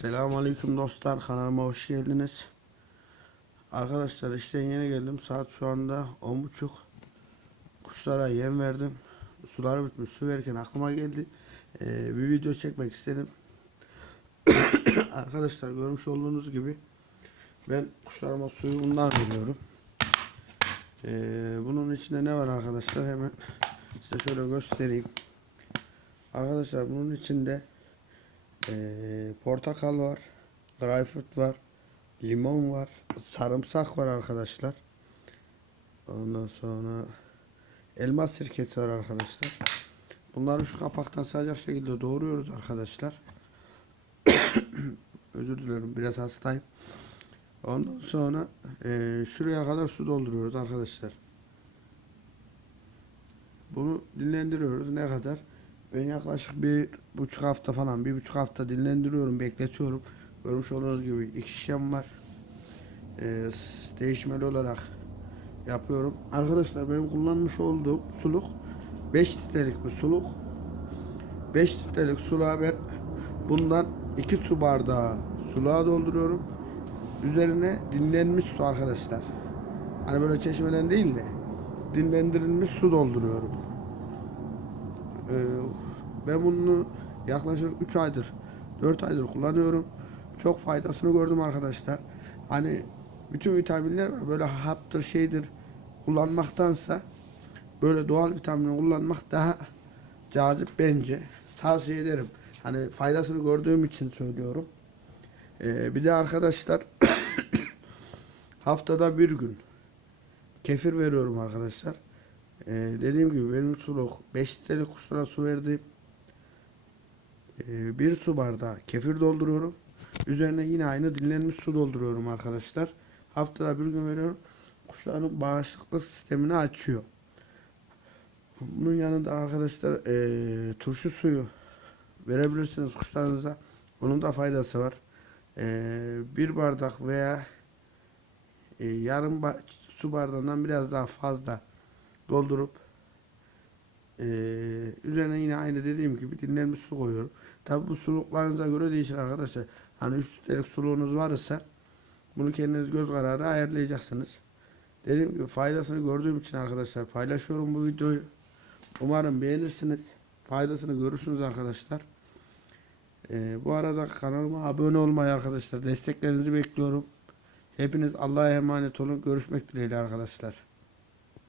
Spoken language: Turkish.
Selamünaleyküm dostlar kanalıma hoş geldiniz. Arkadaşlar işten yeni geldim. Saat şu anda 10.30. Kuşlara yem verdim. Suları bitmiş. Su verirken aklıma geldi. Ee, bir video çekmek istedim. Arkadaşlar görmüş olduğunuz gibi ben kuşlarıma suyu bundan veriyorum. Ee, bunun içinde ne var arkadaşlar hemen size şöyle göstereyim. Arkadaşlar bunun içinde ee, portakal var, greyfurt var, limon var, sarımsak var arkadaşlar. Ondan sonra elma sirkesi var arkadaşlar. Bunları şu kapaktan sadece şekilde doğruyoruz arkadaşlar. Özür dilerim biraz hastayım. Ondan sonra eee, şuraya kadar su dolduruyoruz arkadaşlar. Bunu dinlendiriyoruz. Ne kadar? Ben yaklaşık bir buçuk hafta falan, bir buçuk hafta dinlendiriyorum, bekletiyorum. Görmüş olduğunuz gibi iki şişem var. Ee, değişmeli olarak yapıyorum. Arkadaşlar benim kullanmış olduğum suluk 5 litrelik bir suluk. 5 litrelik suluğa ben bundan 2 su bardağı suluğa dolduruyorum. Üzerine dinlenmiş su arkadaşlar. Hani böyle çeşmeden değil de dinlendirilmiş su dolduruyorum. Ee, ben bunu yaklaşık 3 aydır 4 aydır kullanıyorum. Çok faydasını gördüm arkadaşlar. Hani bütün vitaminler. Böyle haptır şeydir kullanmaktansa böyle doğal vitamin kullanmak daha cazip bence. Tavsiye ederim. Hani faydasını gördüğüm için söylüyorum. Ee, bir de arkadaşlar haftada bir gün kefir veriyorum arkadaşlar. Ee, dediğim gibi benim suluk 5 litrelik kuşlara su verdim. Ee, bir su bardağı kefir dolduruyorum. Üzerine yine aynı dinlenmiş su dolduruyorum arkadaşlar. Haftada bir gün veriyorum. Kuşların bağışıklık sistemini açıyor. Bunun yanında arkadaşlar ee, turşu suyu verebilirsiniz kuşlarınıza. Bunun da faydası var. Ee, bir bardak veya e, yarım ba- su bardağından biraz daha fazla doldurup eee, üzerine yine aynı dediğim gibi dinlenmiş su koyuyorum. Tabi bu suluklarınıza göre değişir arkadaşlar. Hani 3 litrelik suluğunuz varsa bunu kendiniz göz kararı ayarlayacaksınız. Dediğim gibi faydasını gördüğüm için arkadaşlar paylaşıyorum bu videoyu. Umarım beğenirsiniz. Faydasını görürsünüz arkadaşlar. Eee, bu arada kanalıma abone olmayı arkadaşlar desteklerinizi bekliyorum. Hepiniz Allah'a emanet olun. Görüşmek dileğiyle arkadaşlar.